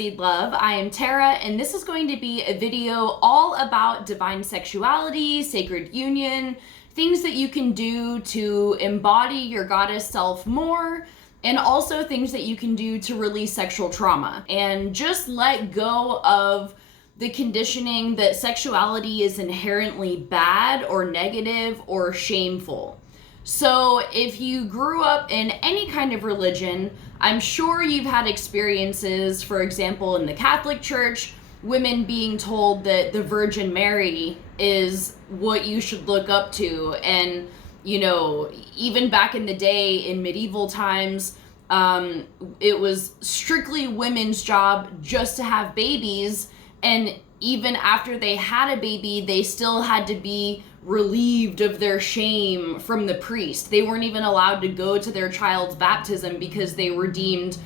Seed Love. I am Tara, and this is going to be a video all about divine sexuality, sacred union, things that you can do to embody your goddess self more, and also things that you can do to release sexual trauma and just let go of the conditioning that sexuality is inherently bad or negative or shameful. So if you grew up in any kind of religion, I'm sure you've had experiences, for example, in the Catholic Church, women being told that the Virgin Mary is what you should look up to. And, you know, even back in the day in medieval times, it was strictly women's job just to have babies. And even after they had a baby, they still had to be relieved of their shame from the priest. They weren't even allowed to go to their child's baptism because they were deemed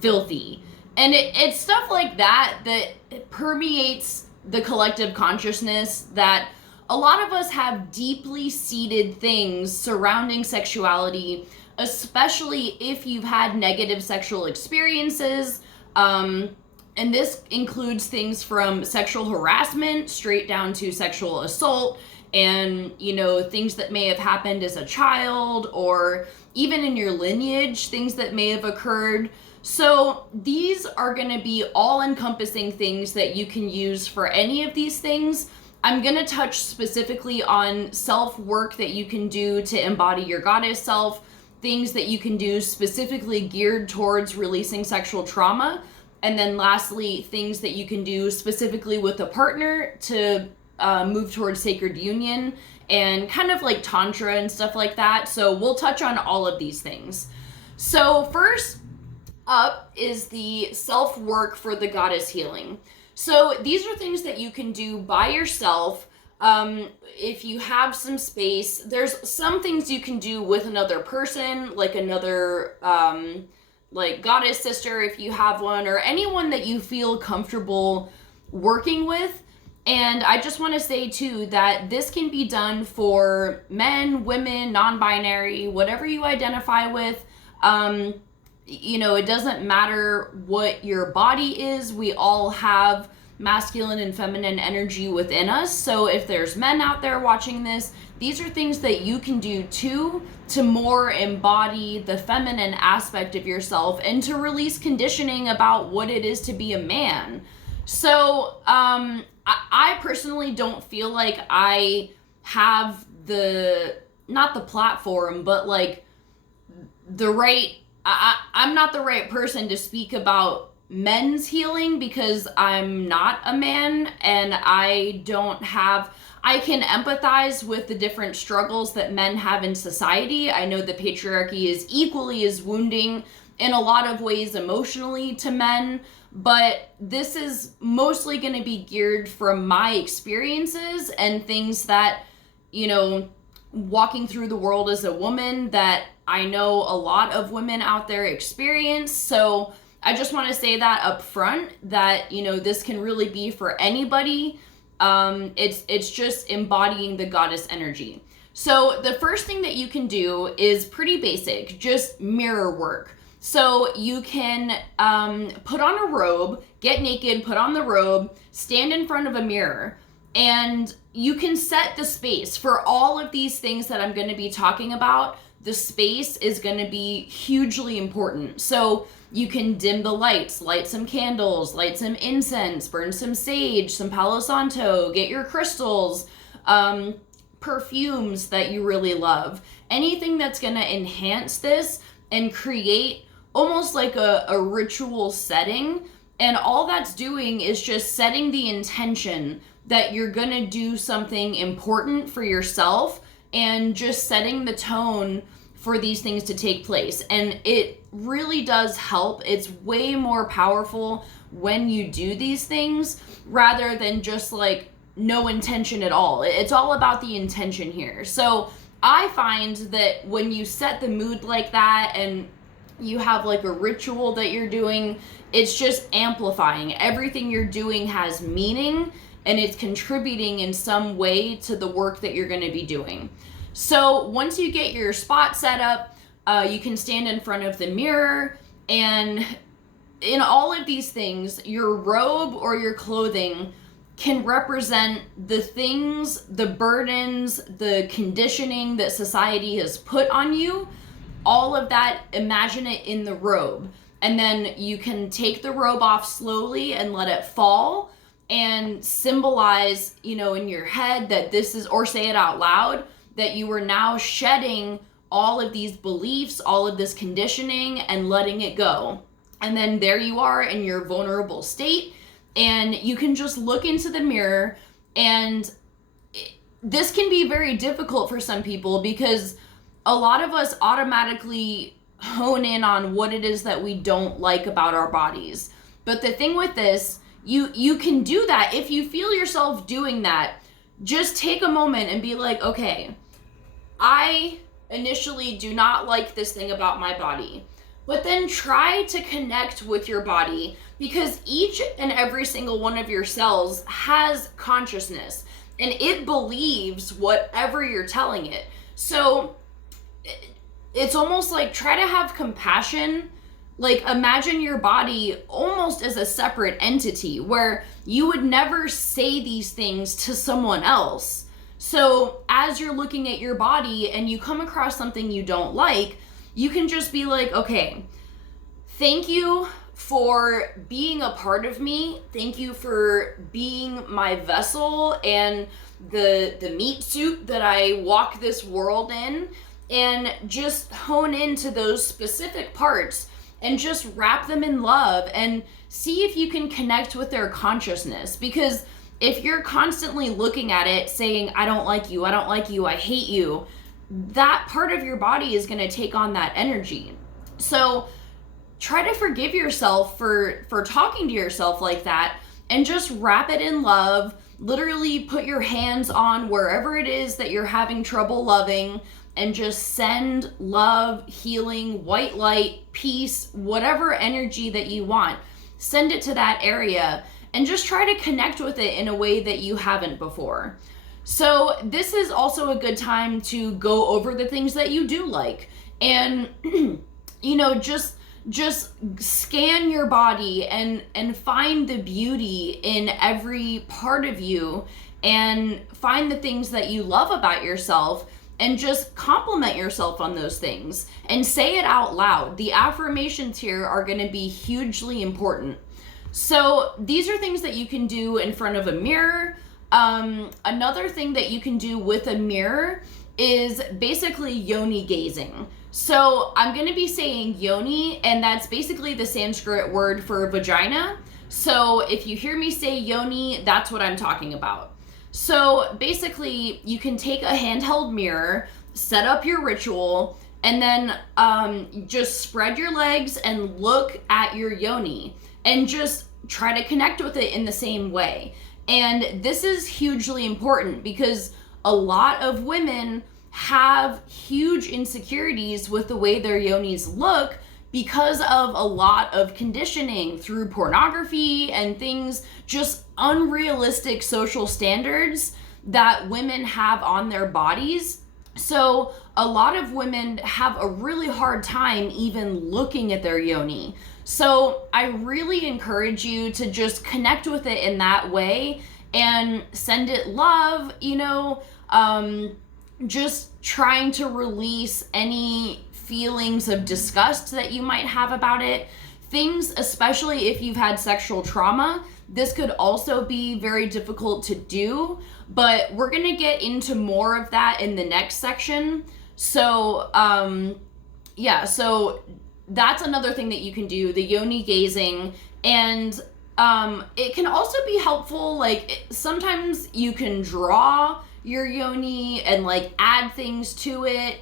filthy. And it's stuff like that that permeates the collective consciousness, that a lot of us have deeply seated things surrounding sexuality, especially if you've had negative sexual experiences. And this includes things from sexual harassment straight down to sexual assault, and, you know, things that may have happened as a child, or even in your lineage, things that may have occurred. So these are going to be all-encompassing things that you can use for any of these things. I'm going to touch specifically on self-work that you can do to embody your goddess self, things that you can do specifically geared towards releasing sexual trauma, and then lastly, things that you can do specifically with a partner to move towards sacred union, and kind of like tantra and stuff like that. So we'll touch on all of these things. So first up is the self-work for the goddess healing. So these are things that you can do by yourself. If you have some space, there's some things you can do with another person, like another like goddess sister if you have one, or anyone that you feel comfortable working with. And I just want to say too that this can be done for men, women, non-binary, whatever you identify with. You know, it doesn't matter what your body is. We all have masculine and feminine energy within us. So if there's men out there watching this, these are things that you can do too to more embody the feminine aspect of yourself and to release conditioning about what it is to be a man. So I personally don't feel like I have not the platform, but like the right, I'm not the right person to speak about men's healing because I'm not a man, and I can empathize with the different struggles that men have in society. I know the patriarchy is equally as wounding in a lot of ways emotionally to men, but this is mostly going to be geared from my experiences and things that, you know, walking through the world as a woman, that I know a lot of women out there experience. So I just want to say that up front, that, you know, this can really be for anybody. It's just embodying the goddess energy. So the first thing that you can do is pretty basic, just mirror work. So you can put on a robe, get naked, put on the robe, stand in front of a mirror, and you can set the space for all of these things that I'm going to be talking about. The space is going to be hugely important. So you can dim the lights, light some candles, light some incense, burn some sage, some Palo Santo, get your crystals, perfumes that you really love. Anything that's going to enhance this and create almost like a ritual setting. And all that's doing is just setting the intention that you're going to do something important for yourself, and just setting the tone for these things to take place. And it really does help. It's way more powerful when you do these things rather than just like no intention at all. It's all about the intention here. So I find that when you set the mood like that and you have like a ritual that you're doing, it's just amplifying. Everything you're doing has meaning, and it's contributing in some way to the work that you're going to be doing. So once you get your spot set up, you can stand in front of the mirror, and in all of these things, your robe or your clothing can represent the things, the burdens, the conditioning that society has put on you. All of that, imagine it in the robe. And then you can take the robe off slowly and let it fall and symbolize, in your head that this is, or say it out loud, that you are now shedding all of these beliefs, all of this conditioning, and letting it go. And then there you are in your vulnerable state, and you can just look into the mirror. And this can be very difficult for some people because a lot of us automatically hone in on what it is that we don't like about our bodies. But the thing with this, you can do that. If you feel yourself doing that, just take a moment and be like, okay, I initially do not like this thing about my body. But then try to connect with your body, because each and every single one of your cells has consciousness and it believes whatever you're telling it. So it's almost like, try to have compassion. Like, imagine your body almost as a separate entity where you would never say these things to someone else. So as you're looking at your body and you come across something you don't like, you can just be like, okay, thank you for being a part of me. Thank you for being my vessel and the meat suit that I walk this world in. And just hone into those specific parts and just wrap them in love and see if you can connect with their consciousness. Because if you're constantly looking at it saying, I don't like you, I hate you, that part of your body is going to take on that energy. So try to forgive yourself for talking to yourself like that, and just wrap it in love. Literally put your hands on wherever it is that you're having trouble loving, and just send love, healing, white light, peace, whatever energy that you want. Send it to that area and just try to connect with it in a way that you haven't before. So this is also a good time to go over the things that you do like, and just scan your body and find the beauty in every part of you, and find the things that you love about yourself, and just compliment yourself on those things and say it out loud. The affirmations here are going to be hugely important. So these are things that you can do in front of a mirror. Another thing that you can do with a mirror is basically yoni gazing. So I'm going to be saying yoni, and that's basically the Sanskrit word for vagina. So if you hear me say yoni, that's what I'm talking about. So basically, you can take a handheld mirror, set up your ritual, and then just spread your legs and look at your yoni, and just try to connect with it in the same way. And this is hugely important because a lot of women have huge insecurities with the way their yonis look because of a lot of conditioning through pornography and things, just unrealistic social standards that women have on their bodies. So a lot of women have a really hard time even looking at their yoni. So I really encourage you to just connect with it in that way and send it love, just trying to release any feelings of disgust that you might have about it. Things, especially if you've had sexual trauma, this could also be very difficult to do, but we're going to get into more of that in the next section. So, so that's another thing that you can do, the yoni gazing. And it can also be helpful, like sometimes you can draw your yoni and like add things to it,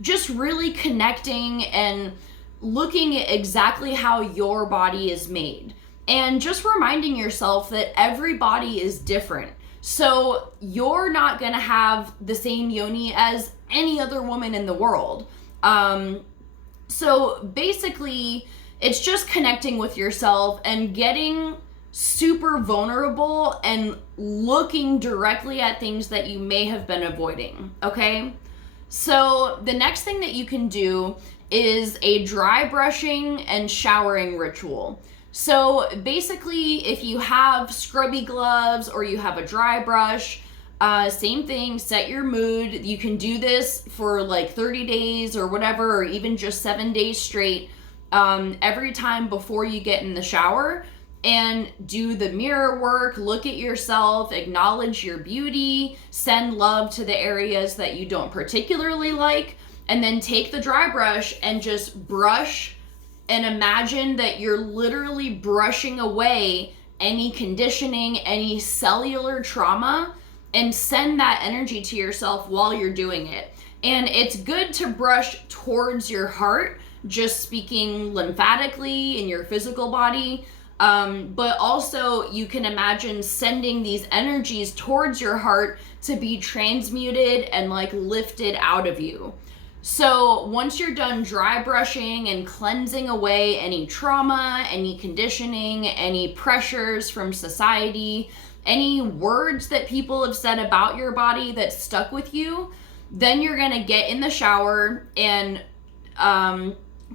just really connecting and looking at exactly how your body is made, and just reminding yourself that every body is different. So you're not gonna have the same yoni as any other woman in the world. So basically, it's just connecting with yourself and getting super vulnerable and looking directly at things that you may have been avoiding, okay? So the next thing that you can do is a dry brushing and showering ritual. So basically, if you have scrubby gloves or you have a dry brush, same thing, set your mood. You can do this for like 30 days or whatever, or even just 7 days straight, every time before you get in the shower, and do the mirror work, look at yourself, acknowledge your beauty, send love to the areas that you don't particularly like, and then take the dry brush and just brush and imagine that you're literally brushing away any conditioning, any cellular trauma, and send that energy to yourself while you're doing it. And it's good to brush towards your heart, just speaking lymphatically in your physical body. But also you can imagine sending these energies towards your heart to be transmuted and like lifted out of you. So once you're done dry brushing and cleansing away any trauma, any conditioning, any pressures from society, any words that people have said about your body that stuck with you, then you're gonna get in the shower and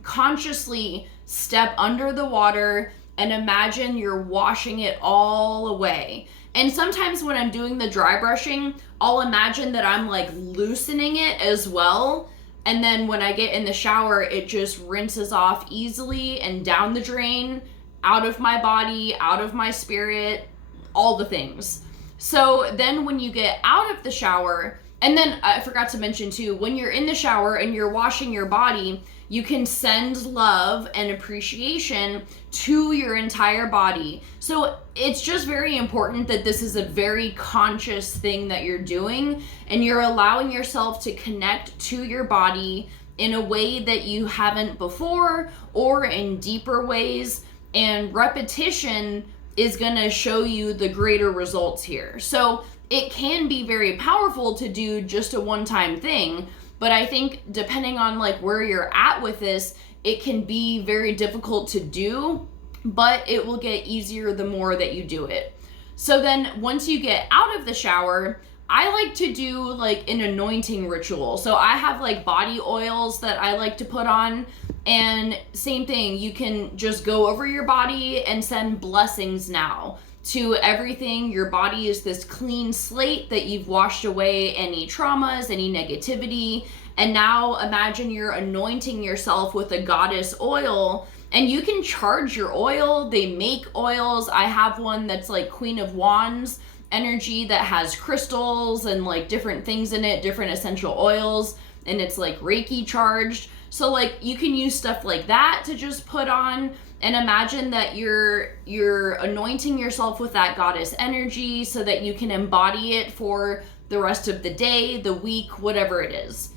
consciously step under the water and imagine you're washing it all away. And sometimes when I'm doing the dry brushing, I'll imagine that I'm like loosening it as well. And then when I get in the shower, it just rinses off easily and down the drain, out of my body, out of my spirit, all the things. So then when you get out of the shower, and then I forgot to mention too, when you're in the shower and you're washing your body, you can send love and appreciation to your entire body. So it's just very important that this is a very conscious thing that you're doing, and you're allowing yourself to connect to your body in a way that you haven't before, or in deeper ways. And repetition is gonna show you the greater results here. So it can be very powerful to do just a one-time thing, but I think depending on like where you're at with this, it can be very difficult to do, but it will get easier the more that you do it. So then once you get out of the shower, I like to do like an anointing ritual. So I have like body oils that I like to put on, and same thing, you can just go over your body and send blessings now to everything. Your body is this clean slate that you've washed away any traumas, any negativity, and now imagine you're anointing yourself with a goddess oil. And you can charge your oil. They make oils. I have one that's like Queen of Wands energy that has crystals and like different things in it, different essential oils, and it's like Reiki charged. So like you can use stuff like that to just put on, and imagine that you're anointing yourself with that goddess energy so that you can embody it for the rest of the day, the week, whatever it is.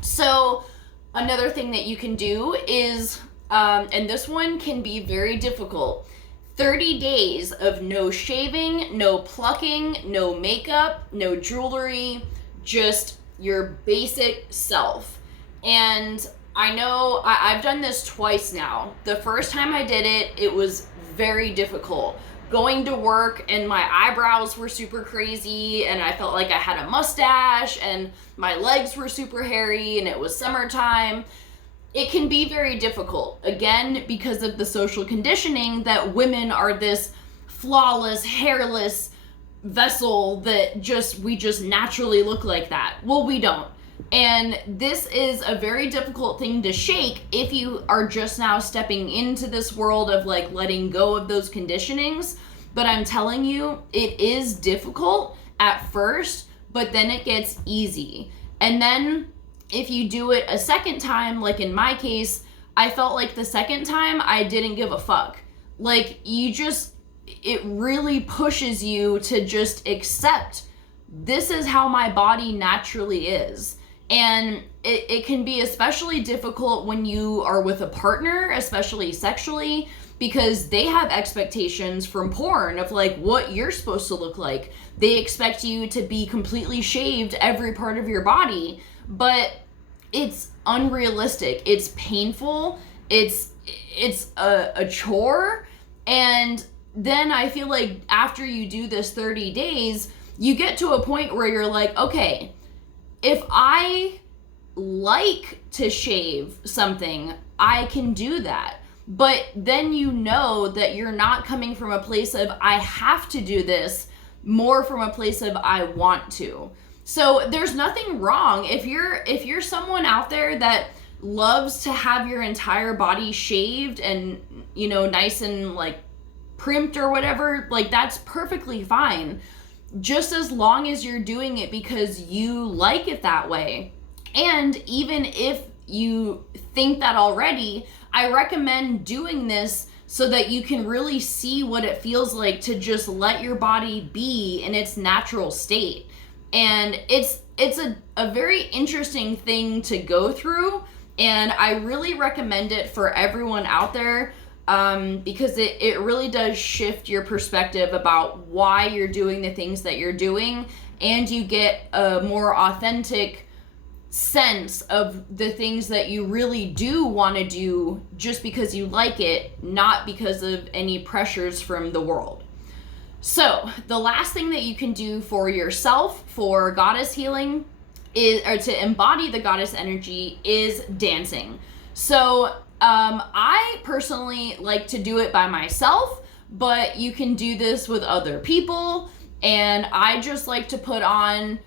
So another thing that you can do is, and this one can be very difficult, 30 days of no shaving, no plucking, no makeup, no jewelry, just your basic self. And I know I've done this twice now. The first time I did it, it was very difficult. Going to work and my eyebrows were super crazy and I felt like I had a mustache and my legs were super hairy and it was summertime. It can be very difficult, again, because of the social conditioning that women are this flawless, hairless vessel that we just naturally look like that. Well, we don't. And this is a very difficult thing to shake if you are just now stepping into this world of like letting go of those conditionings. But I'm telling you, it is difficult at first, but then it gets easy. And then if you do it a second time, like in my case, I felt like the second time I didn't give a fuck. Like it really pushes you to just accept this is how my body naturally is. And it can be especially difficult when you are with a partner, especially sexually, because they have expectations from porn of like what you're supposed to look like. They expect you to be completely shaved every part of your body, but it's unrealistic. It's painful. It's a chore. And then I feel like after you do this 30 days, you get to a point where you're like, okay, if I like to shave something, I can do that. But then you know that you're not coming from a place of I have to do this, more from a place of I want to. So there's nothing wrong if you're someone out there that loves to have your entire body shaved and, you know, nice and like primped or whatever, like that's perfectly fine. Just as long as you're doing it because you like it that way. And even if you think that already, I recommend doing this so that you can really see what it feels like to just let your body be in its natural state. And it's a very interesting thing to go through, and I really recommend it for everyone out there, because it really does shift your perspective about why you're doing the things that you're doing, and you get a more authentic sense of the things that you really do want to do just because you like it, not because of any pressures from the world. So the last thing that you can do for yourself for goddess healing is, or to embody the goddess energy, is dancing. So I personally like to do it by myself, but you can do this with other people. And I just like to put on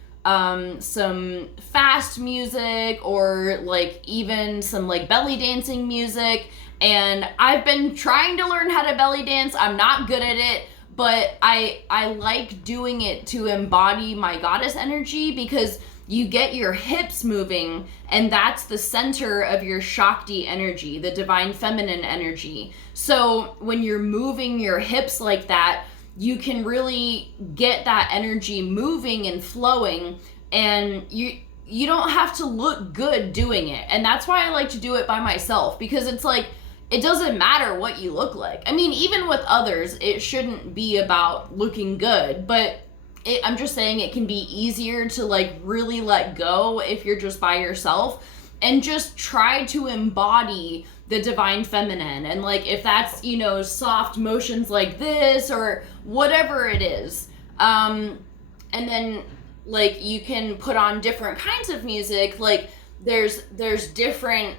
some fast music, or like even some like belly dancing music. And I've been trying to learn how to belly dance. I'm not good at it, but I like doing it to embody my goddess energy, because you get your hips moving, and that's the center of your shakti energy, the divine feminine energy. So when you're moving your hips like that, you can really get that energy moving and flowing, and you don't have to look good doing it. And that's why I like to do it by myself, because it's like, it doesn't matter what you look like. I mean, even with others, it shouldn't be about looking good, but I'm just saying it can be easier to like really let go if you're just by yourself and just try to embody the divine feminine. And like, if that's, you know, soft motions like this or whatever it is. And then like you can put on different kinds of music. Like there's different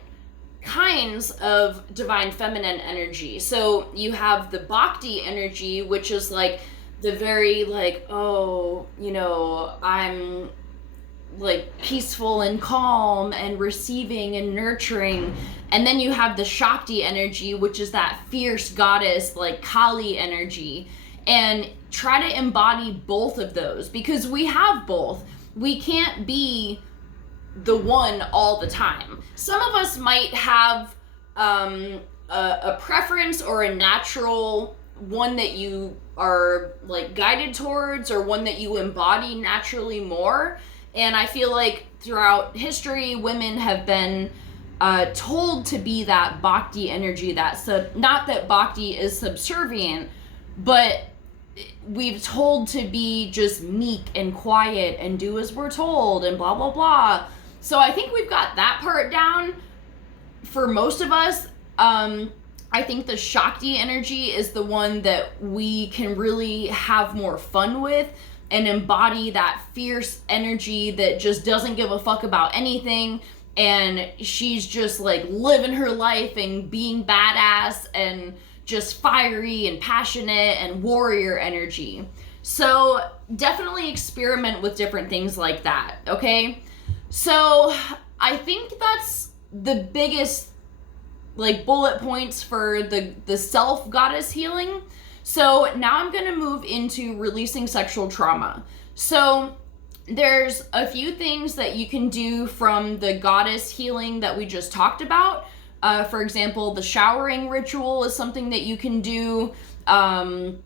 kinds of divine feminine energy. So you have the bhakti energy, which is like the very like, oh, you know, I'm like peaceful and calm and receiving and nurturing. And then you have the shakti energy, which is that fierce goddess, like Kali energy. And try to embody both of those, because we have both. We can't be the one all the time. Some of us might have a preference or a natural one that you are like guided towards, or one that you embody naturally more. And I feel like throughout history, women have been told to be that bhakti energy, not that bhakti is subservient, but we've told to be just meek and quiet and do as we're told and blah, blah, blah. So I think we've got that part down for most of us. I think the shakti energy is the one that we can really have more fun with and embody that fierce energy that just doesn't give a fuck about anything. And she's just like living her life and being badass and just fiery and passionate and warrior energy. So definitely experiment with different things like that, okay? So I think that's the biggest like bullet points for the self goddess healing. So now I'm going to move into releasing sexual trauma. So there's a few things that you can do from the goddess healing that we just talked about. For example, the showering ritual is something that you can do. And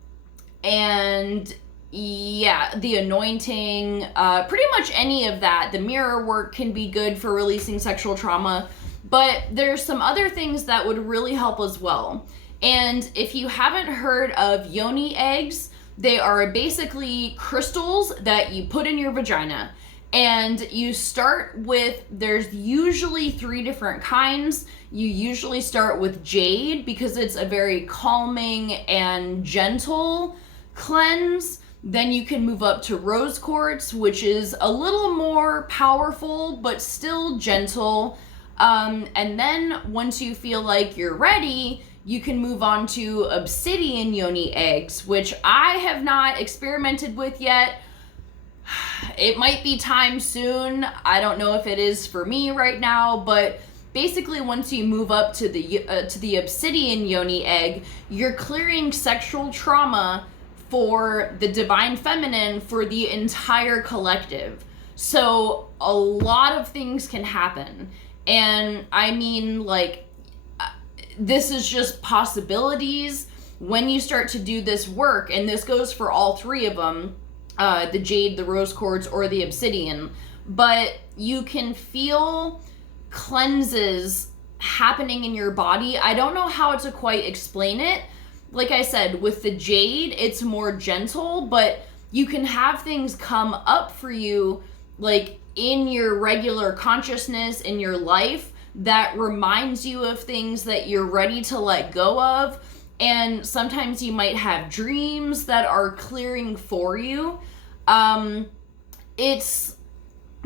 yeah, the anointing, pretty much any of that. The mirror work can be good for releasing sexual trauma. But there's some other things that would really help as well. And if you haven't heard of yoni eggs, they are basically crystals that you put in your vagina. And you start with, there's usually 3 different kinds. You usually start with jade because it's a very calming and gentle cleanse. Then you can move up to rose quartz, which is a little more powerful, but still gentle. And then once you feel like you're ready, you can move on to obsidian yoni eggs, which I have not experimented with yet. It might be time soon. I don't know if it is for me right now, but basically once you move up to the obsidian yoni egg, you're clearing sexual trauma for the divine feminine for the entire collective. So a lot of things can happen. And I mean, like, this is just possibilities when you start to do this work, and this goes for all three of them, the jade, the rose quartz, or the obsidian. But you can feel cleanses happening in your body. I don't know how to quite explain it. Like I said, with the jade, it's more gentle, but you can have things come up for you, like in your regular consciousness, in your life, that reminds you of things that you're ready to let go of. And sometimes you might have dreams that are clearing for you. It's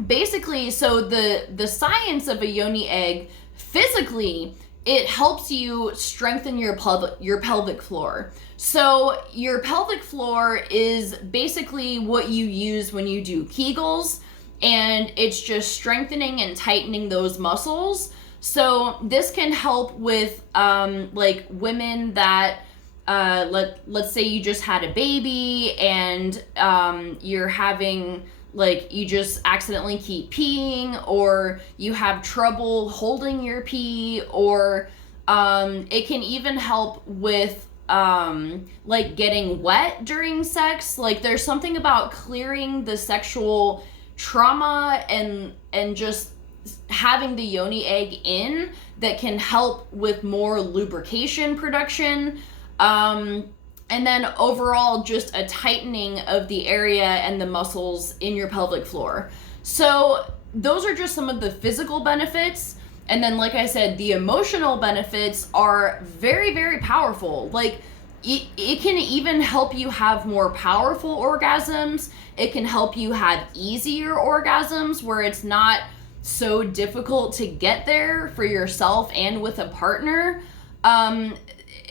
basically, so the science of a yoni egg, physically, it helps you strengthen your pelvic floor. So your pelvic floor is basically what you use when you do Kegels, and it's just strengthening and tightening those muscles. So this can help with like women that let's say you just had a baby and you're having, like, you just accidentally keep peeing, or you have trouble holding your pee, or it can even help with like getting wet during sex. Like, there's something about clearing the sexual trauma and just having the yoni egg in that can help with more lubrication production. And then overall, just a tightening of the area and the muscles in your pelvic floor. So those are just some of the physical benefits. And then, like I said, the emotional benefits are very, very powerful. Like, it can even help you have more powerful orgasms. It can help you have easier orgasms where it's not so difficult to get there for yourself and with a partner.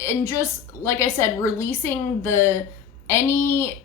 And just, like I said, releasing any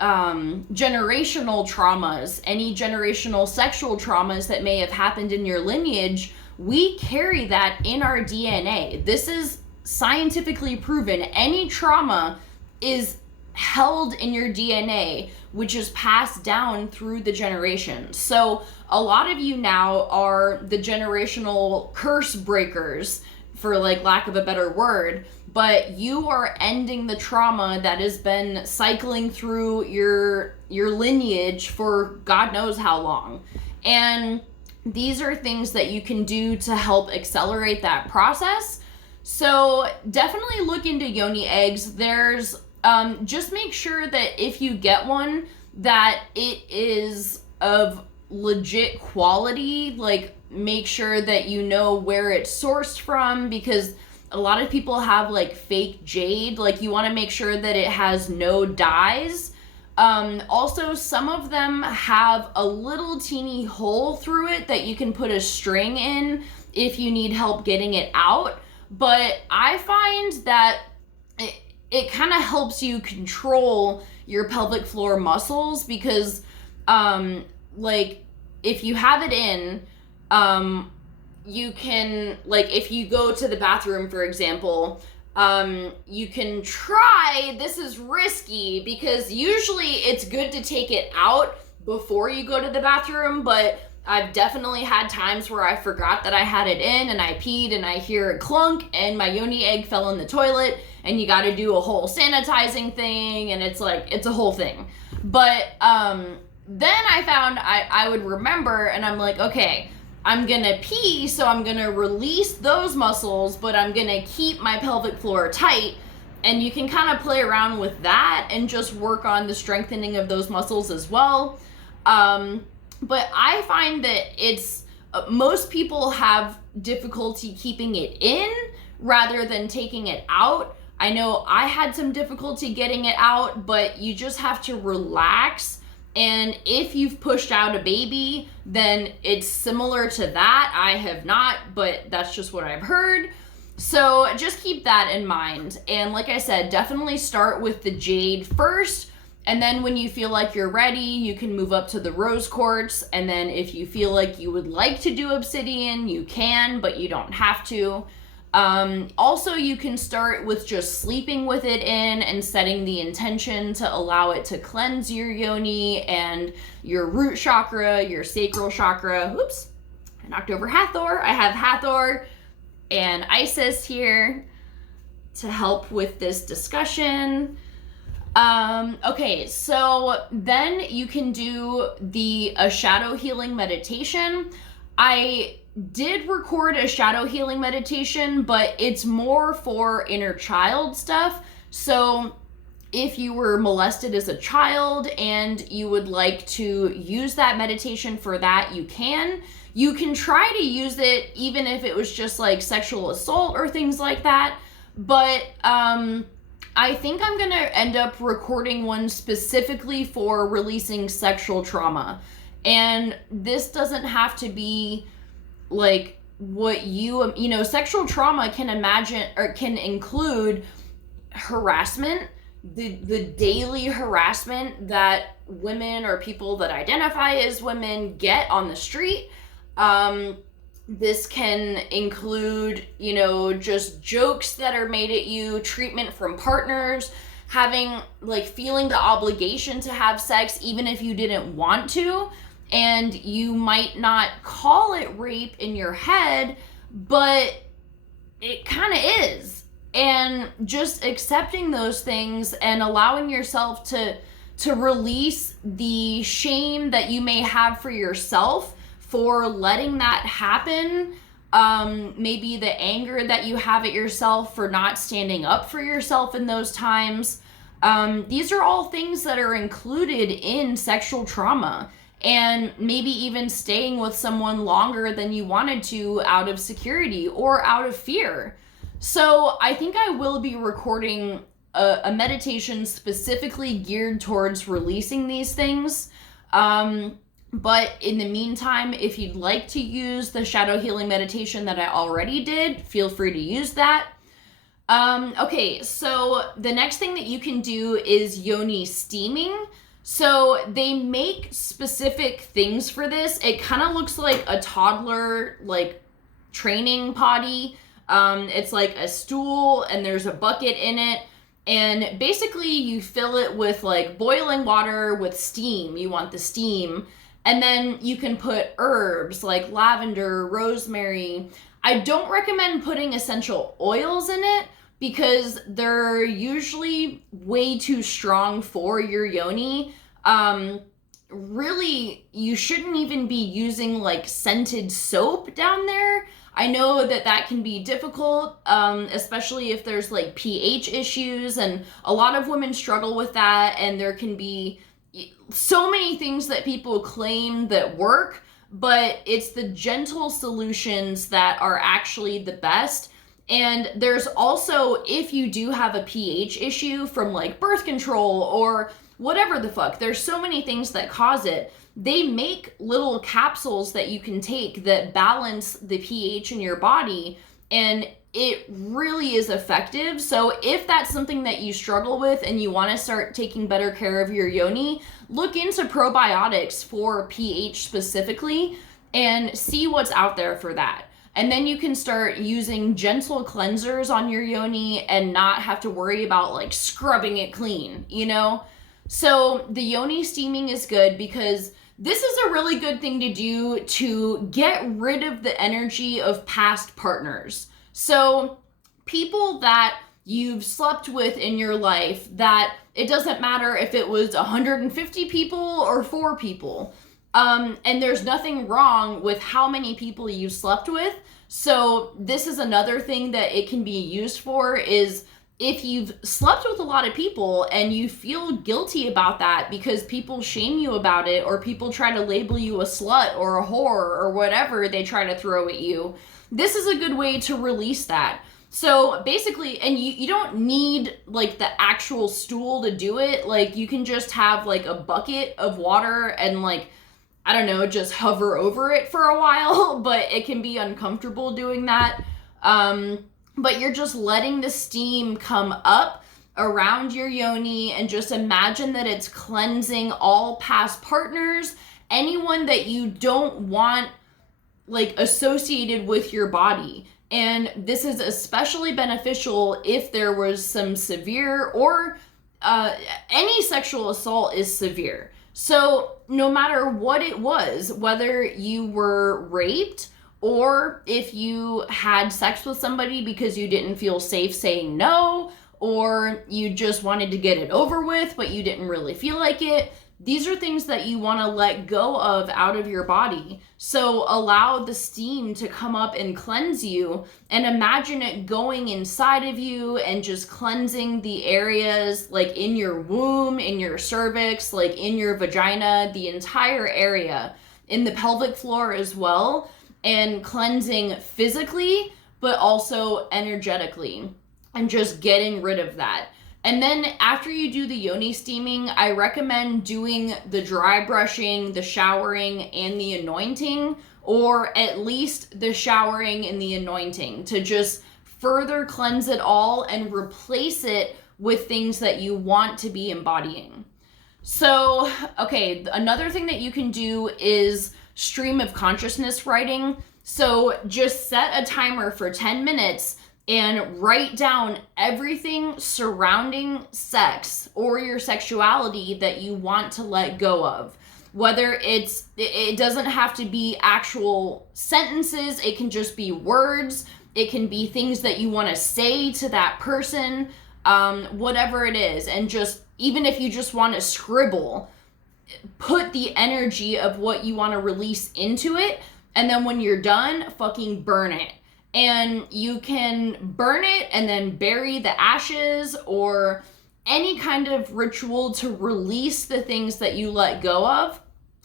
generational traumas, any generational sexual traumas that may have happened in your lineage. We carry that in our DNA. This is scientifically proven. Any trauma is held in your DNA, which is passed down through the generations. So a lot of you now are the generational curse breakers, for like lack of a better word, but you are ending the trauma that has been cycling through your lineage for God knows how long. And these are things that you can do to help accelerate that process. So definitely look into yoni eggs. There's just make sure that if you get one, that it is of legit quality. Like, make sure that you know where it's sourced from, because a lot of people have like fake jade. Like, you want to make sure that it has no dyes. Also, some of them have a little teeny hole through it that you can put a string in if you need help getting it out. But I find that it kind of helps you control your pelvic floor muscles, because like, if you have it in, you can, like, if you go to the bathroom, for example, you can try, this is risky because usually it's good to take it out before you go to the bathroom, but I've definitely had times where I forgot that I had it in and I peed and I hear a clunk and my yoni egg fell in the toilet, and you got to do a whole sanitizing thing, and it's like, it's a whole thing. But then I found I would remember, and I'm like, okay, I'm gonna pee, so I'm gonna release those muscles, but I'm gonna keep my pelvic floor tight. And you can kind of play around with that and just work on the strengthening of those muscles as well. But I find that it's, most people have difficulty keeping it in rather than taking it out. I know I had some difficulty getting it out, but you just have to relax. And if you've pushed out a baby, then it's similar to that. I have not, but that's just what I've heard. So just keep that in mind. And like I said, definitely start with the jade first. And then when you feel like you're ready, you can move up to the rose quartz. And then if you feel like you would like to do obsidian, you can, but you don't have to. Also, you can start with just sleeping with it in and setting the intention to allow it to cleanse your yoni and your root chakra, your sacral chakra. Oops, I knocked over Hathor. I have Hathor and Isis here to help with this discussion. Okay, so then you can do a shadow healing meditation. I did record a shadow healing meditation, but it's more for inner child stuff. So if you were molested as a child and you would like to use that meditation for that, you can. You can try to use it even if it was just like sexual assault or things like that. But I think I'm going to end up recording one specifically for releasing sexual trauma. And this doesn't have to be like what you know, sexual trauma can include harassment, the daily harassment that women or people that identify as women get on the street. This can include, you know, just jokes that are made at you, treatment from partners, having like feeling the obligation to have sex even if you didn't want to. And you might not call it rape in your head, but it kind of is. And just accepting those things and allowing yourself to release the shame that you may have for yourself for letting that happen. Maybe the anger that you have at yourself for not standing up for yourself in those times. These are all things that are included in sexual trauma. And maybe even staying with someone longer than you wanted to out of security or out of fear. So I think I will be recording a meditation specifically geared towards releasing these things. But in the meantime, if you'd like to use the shadow healing meditation that I already did, feel free to use that. Okay, so the next thing that you can do is yoni steaming. So they make specific things for this. It kind of looks like a toddler, like, training potty. It's like a stool and there's a bucket in it. And basically you fill it with like boiling water with steam. You want the steam. And then you can put herbs like lavender, rosemary. I don't recommend putting essential oils in it because they're usually way too strong for your yoni. Really, you shouldn't even be using like scented soap down there. I know that can be difficult, especially if there's like pH issues, and a lot of women struggle with that, and there can be so many things that people claim that work, but it's the gentle solutions that are actually the best. And there's also, if you do have a pH issue from like birth control or whatever the fuck, there's so many things that cause it. They make little capsules that you can take that balance the pH in your body, and it really is effective. So if that's something that you struggle with and you want to start taking better care of your yoni, look into probiotics for pH specifically and see what's out there for that. And then you can start using gentle cleansers on your yoni and not have to worry about like scrubbing it clean, you know? So the yoni steaming is good because this is a really good thing to do to get rid of the energy of past partners. So people that you've slept with in your life, that it doesn't matter if it was 150 people or 4 people. And there's nothing wrong with how many people you slept with. So this is another thing that it can be used for, is if you've slept with a lot of people and you feel guilty about that because people shame you about it, or people try to label you a slut or a whore or whatever they try to throw at you, this is a good way to release that. So basically, and you don't need like the actual stool to do it. Like you can just have like a bucket of water and like, I don't know, just hover over it for a while, but it can be uncomfortable doing that. But you're just letting the steam come up around your yoni, and just imagine that it's cleansing all past partners, anyone that you don't want like associated with your body. And this is especially beneficial if there was some severe or any sexual assault is severe. So no matter what it was, whether you were raped or if you had sex with somebody because you didn't feel safe saying no, or you just wanted to get it over with, but you didn't really feel like it, these are things that you want to let go of out of your body. So allow the steam to come up and cleanse you, and imagine it going inside of you and just cleansing the areas like in your womb, in your cervix, like in your vagina, the entire area, in the pelvic floor as well, and cleansing physically, but also energetically, and just getting rid of that. And then after you do the yoni steaming, I recommend doing the dry brushing, the showering, and the anointing, or at least the showering and the anointing, to just further cleanse it all and replace it with things that you want to be embodying. So, okay, another thing that you can do is stream of consciousness writing. So just set a timer for 10 minutes and write down everything surrounding sex or your sexuality that you want to let go of. Whether it doesn't have to be actual sentences, it can just be words, it can be things that you want to say to that person, whatever it is. And just, even if you just want to scribble, put the energy of what you want to release into it, and then when you're done, fucking burn it. And you can burn it and then bury the ashes, or any kind of ritual to release the things that you let go of.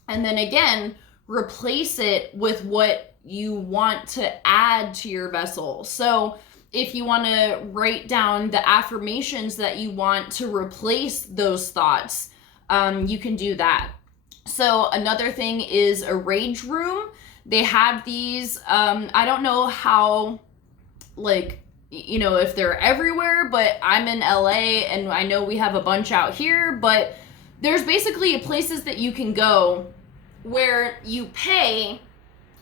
And then again, replace it with what you want to add to your vessel. So if you want to write down the affirmations that you want to replace those thoughts, you can do that. So another thing is a rage room. They have these, I don't know how, like, you know, if they're everywhere, but I'm in LA and I know we have a bunch out here, but there's basically places that you can go where you pay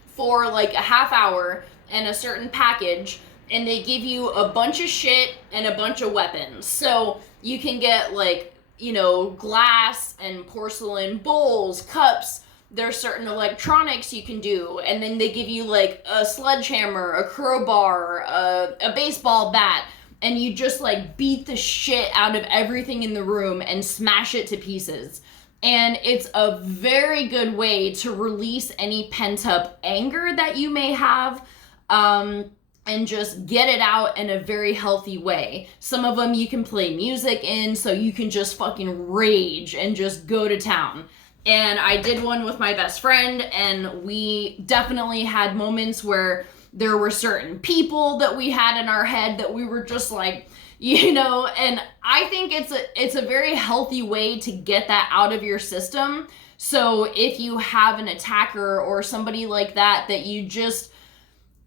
for like a half hour and a certain package, and they give you a bunch of shit and a bunch of weapons. So you can get like, you know, glass and porcelain bowls, cups. There's certain electronics you can do, and then they give you like a sledgehammer, a crowbar, a baseball bat, and you just like beat the shit out of everything in the room and smash it to pieces. And it's a very good way to release any pent-up anger that you may have, and just get it out in a very healthy way. Some of them you can play music in, so you can just fucking rage and just go to town. And I did one with my best friend, and we definitely had moments where there were certain people that we had in our head that we were just like, you know, and I think it's a very healthy way to get that out of your system. So if you have an attacker or somebody like that you just,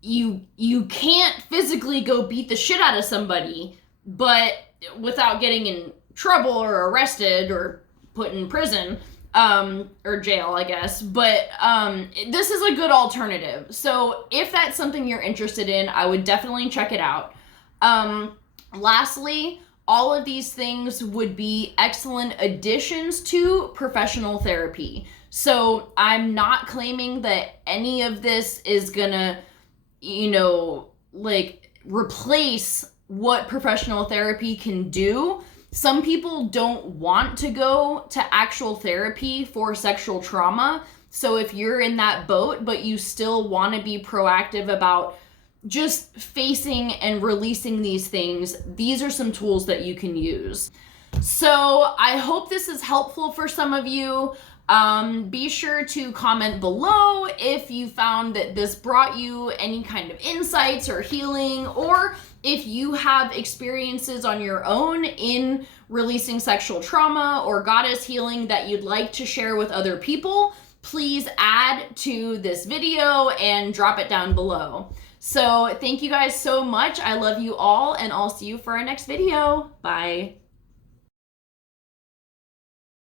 you can't physically go beat the shit out of somebody, but without getting in trouble or arrested or put in prison, or jail, I guess. But this is a good alternative. So if that's something you're interested in, I would definitely check it out. Lastly, all of these things would be excellent additions to professional therapy. So I'm not claiming that any of this is gonna, you know, like replace what professional therapy can do. Some people don't want to go to actual therapy for sexual trauma. So if you're in that boat, but you still want to be proactive about just facing and releasing these things, these are some tools that you can use. So I hope this is helpful for some of you. Be sure to comment below if you found that this brought you any kind of insights or healing, or If you have experiences on your own in releasing sexual trauma or goddess healing that you'd like to share with other people, please add to this video and drop it down below. So thank you guys so much. I love you all, and I'll see you for our next video. Bye.